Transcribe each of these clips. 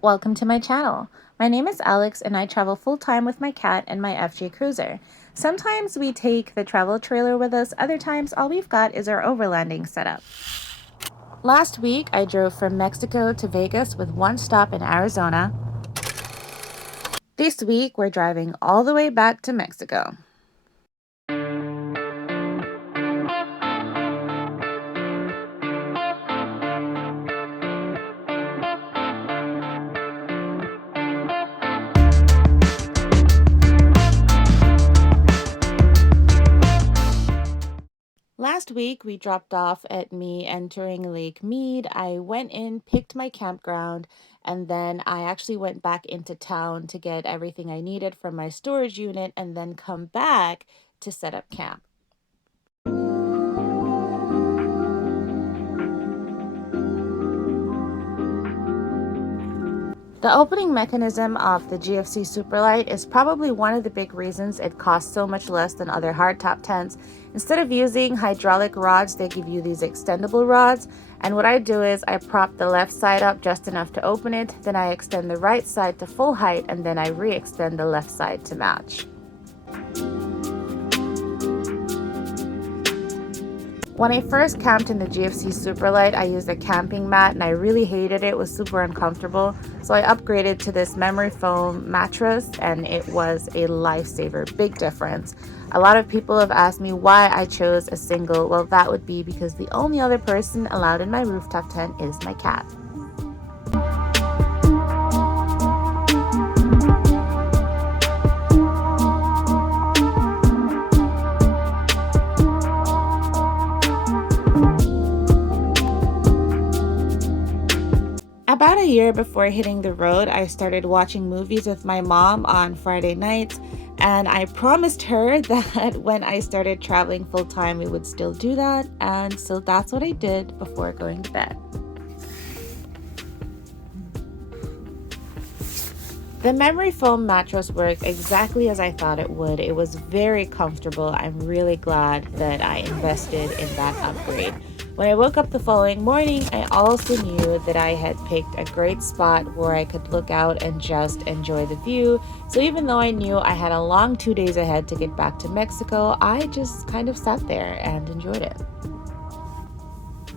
Welcome to my channel. My name is Alex and I travel full-time with my cat and my FJ Cruiser. Sometimes we take the travel trailer with us, other times all we've got is our overlanding setup. Last week I drove from Mexico to Vegas with one stop in Arizona. This week we're driving all the way back to Mexico. Last week, we dropped off at me entering Lake Mead. I went in, picked my campground, and then I actually went back into town to get everything I needed from my storage unit and then come back to set up camp. The opening mechanism of the GFC Superlite is probably one of the big reasons it costs so much less than other hardtop tents. Instead of using hydraulic rods, they give you these extendable rods. And what I do is I prop the left side up just enough to open it, then I extend the right side to full height, and then I re-extend the left side to match. When I first camped in the GFC Superlite, I used a camping mat and I really hated it. It was super uncomfortable. So I upgraded to this memory foam mattress and it was a lifesaver. Big difference. A lot of people have asked me why I chose a single. Well, that would be because the only other person allowed in my rooftop tent is my cat. About a year before hitting the road, I started watching movies with my mom on Friday nights, and I promised her that when I started traveling full time, we would still do that, and so that's what I did before going to bed. The memory foam mattress worked exactly as I thought it would. It was very comfortable. I'm really glad that I invested in that upgrade. When I woke up the following morning, I also knew that I had picked a great spot where I could look out and just enjoy the view. So even though I knew I had a long 2 days ahead to get back to Mexico, I just kind of sat there and enjoyed it.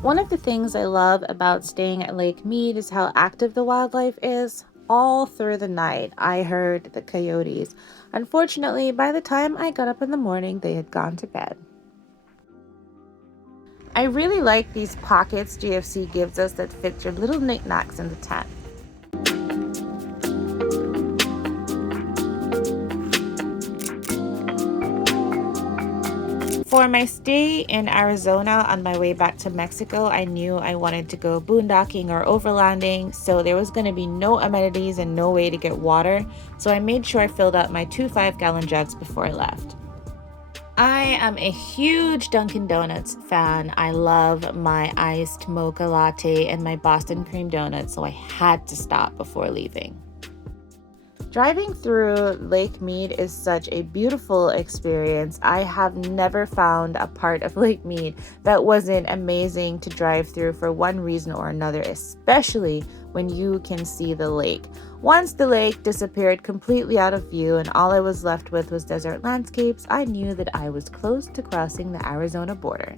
One of the things I love about staying at Lake Mead is how active the wildlife is. All through the night, I heard the coyotes. Unfortunately, by the time I got up in the morning, they had gone to bed. I really like these pockets GFC gives us that fit your little knickknacks in the tent. For my stay in Arizona on my way back to Mexico, I knew I wanted to go boondocking or overlanding, so there was going to be no amenities and no way to get water, so I made sure I filled up my 2 5-gallon jugs before I left. I am a huge Dunkin' Donuts fan. I love my iced mocha latte and my Boston cream donut, so I had to stop before leaving. Driving through Lake Mead is such a beautiful experience. I have never found a part of Lake Mead that wasn't amazing to drive through for one reason or another, especially when you can see the lake. Once the lake disappeared completely out of view and all I was left with was desert landscapes, I knew that I was close to crossing the Arizona border.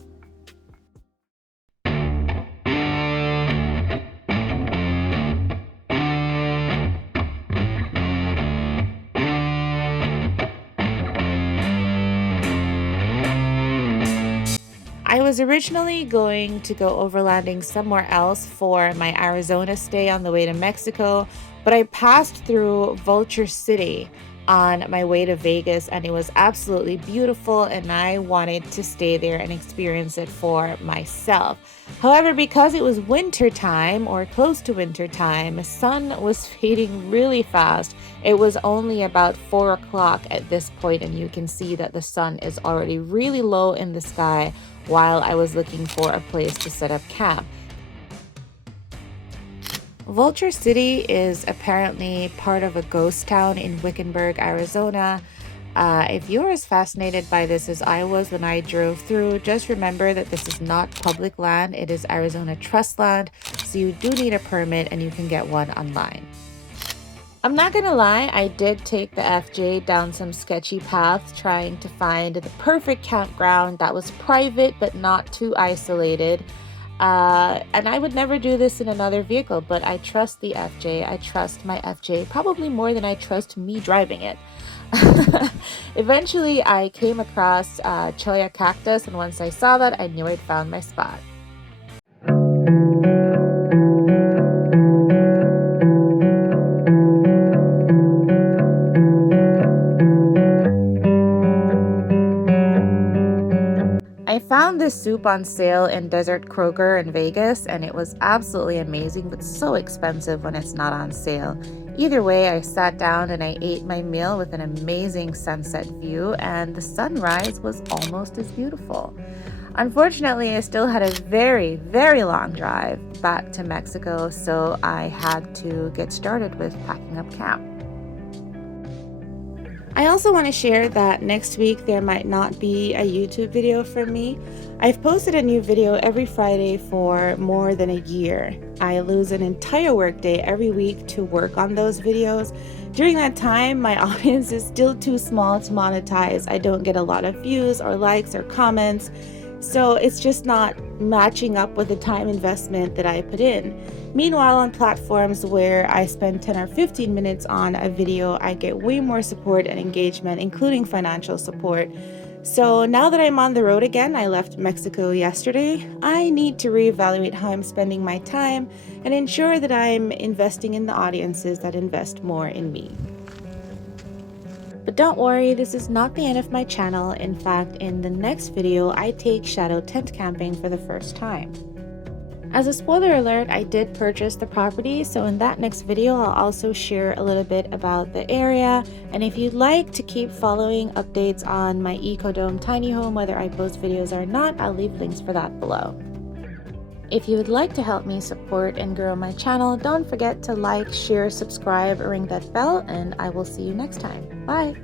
I was originally going to go overlanding somewhere else for my Arizona stay on the way to Mexico, but I passed through Vulture City on my way to Vegas and it was absolutely beautiful and I wanted to stay there and experience it for myself. However, because it was winter time or close to winter time, the sun was fading really fast. It was only about 4 o'clock at this point and you can see that the sun is already really low in the sky while I was looking for a place to set up camp. Vulture City is apparently part of a ghost town in Wickenburg, Arizona. If you're as fascinated by this as I was when I drove through, just remember that this is not public land. It is Arizona trust land, so you do need a permit and you can get one online. I'm not gonna lie, I did take the FJ down some sketchy paths trying to find the perfect campground that was private but not too isolated. And I would never do this in another vehicle, but I trust the FJ. I trust my FJ probably more than I trust me driving it. Eventually, I came across Cholla cactus, and once I saw that, I knew I'd found my spot. I found this soup on sale in Desert Kroger in Vegas, and it was absolutely amazing, but so expensive when it's not on sale. Either way, I sat down and I ate my meal with an amazing sunset view, and the sunrise was almost as beautiful. Unfortunately, I still had a very, very long drive back to Mexico, so I had to get started with packing up camp. I also want to share that next week there might not be a YouTube video from me. I've posted a new video every Friday for more than a year. I lose an entire workday every week to work on those videos. During that time, my audience is still too small to monetize. I don't get a lot of views or likes or comments. So it's just not matching up with the time investment that I put in. Meanwhile, on platforms where I spend 10 or 15 minutes on a video, I get way more support and engagement, including financial support. So now that I'm on the road again, I left Mexico yesterday, I need to reevaluate how I'm spending my time and ensure that I'm investing in the audiences that invest more in me. But don't worry, this is not the end of my channel. In fact, in the next video, I take shadow tent camping for the first time. As a spoiler alert, I did purchase the property, so in that next video, I'll also share a little bit about the area. And if you'd like to keep following updates on my Ecodome tiny home, whether I post videos or not, I'll leave links for that below. If you would like to help me support and grow my channel, don't forget to like, share, subscribe, ring that bell, and I will see you next time. Bye!